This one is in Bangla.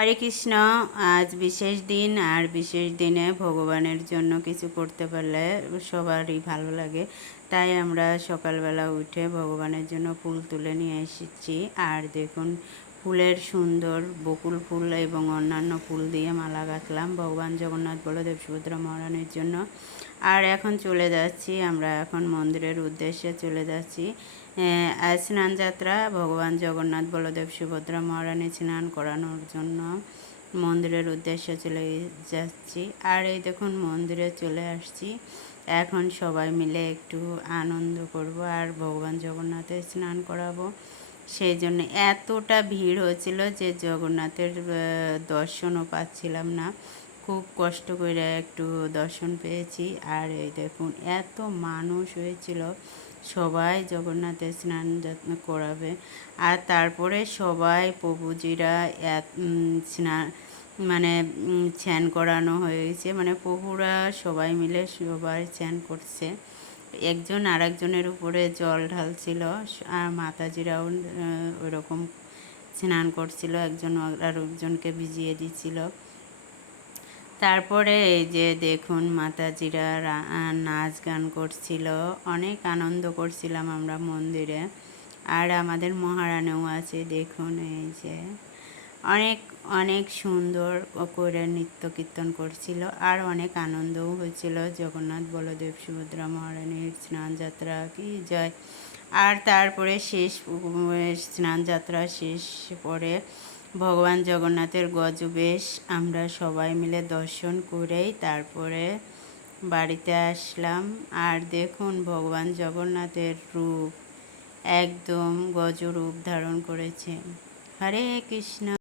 হরে কৃষ্ণ। আজ বিশেষ দিন, আর বিশেষ দিনে ভগবানের জন্য কিছু করতে পারলে সবারই ভালো লাগে। তাই আমরা সকালবেলা উঠে ভগবানের জন্য ফুল তুলে নিয়ে এসেছি। আর দেখুন, ফুলের সুন্দর বকুল ফুল এবং অন্যান্য ফুল দিয়ে মালা গাঁথলাম ভগবান জগন্নাথ বলদেব সুভদ্রা মহারানীর জন্য। আর এখন চলে যাচ্ছি, আমরা এখন মন্দিরের উদ্দেশ্যে চলে যাচ্ছি। আজ স্নান যাত্রা, ভগবান জগন্নাথ বলদেব সুভদ্রা মহারানী স্নান করানোর জন্য মন্দিরের উদ্দেশ্যে চলে যাচ্ছি। আর এই দেখুন, মন্দিরে চলে আসছি। এখন সবাই মিলে একটু আনন্দ করব আর ভগবান জগন্নাথের স্নান করাবো। সেই জন্য এতটা ভিড় হয়েছিল যে জগন্নাথের দর্শনও পাচ্ছিলাম না। খুব কষ্ট করে একটু দর্শন পেয়েছি। আর এই দেখুন, এত মানুষ হয়েছিল, সবাই জগন্নাথের স্নান করাবে। আর তারপরে সবাই প্রভুজিরা স্নান মানে স্নান করানো হয়েছে, মানে প্রভুরা সবাই মিলে সবাই স্নান করছে। একজন আর একজনের উপরে জল ঢালছিল, আর মাতাজিরাও ওইরকম স্নান করছিল, একজন আর একজনকে ভিজিয়ে দিচ্ছিল। তারপরে এই যে দেখুন, মাতাজিরা নাচ গান করছিল, অনেক আনন্দ করছিলাম আমরা মন্দিরে। আর আমাদের মহারানীও আছে, দেখুন এই যে অনেক অনেক সুন্দর করে নৃত্য কীর্তন করছিল। আর অনেক আনন্দও হয়েছিল। জগন্নাথ বলদেব সুভদ্রা মহারানীর স্নান যাত্রা কি জয়। আর তারপরে স্নান যাত্রা শেষ পরে ভগবান জগন্নাথের গজবেশ আমরা সবাই মিলে দর্শন করেই তারপরে বাড়িতে আসলাম। আর দেখুন, ভগবান জগন্নাথের রূপ একদম গজরূপ ধারণ করেছে। হরে কৃষ্ণ।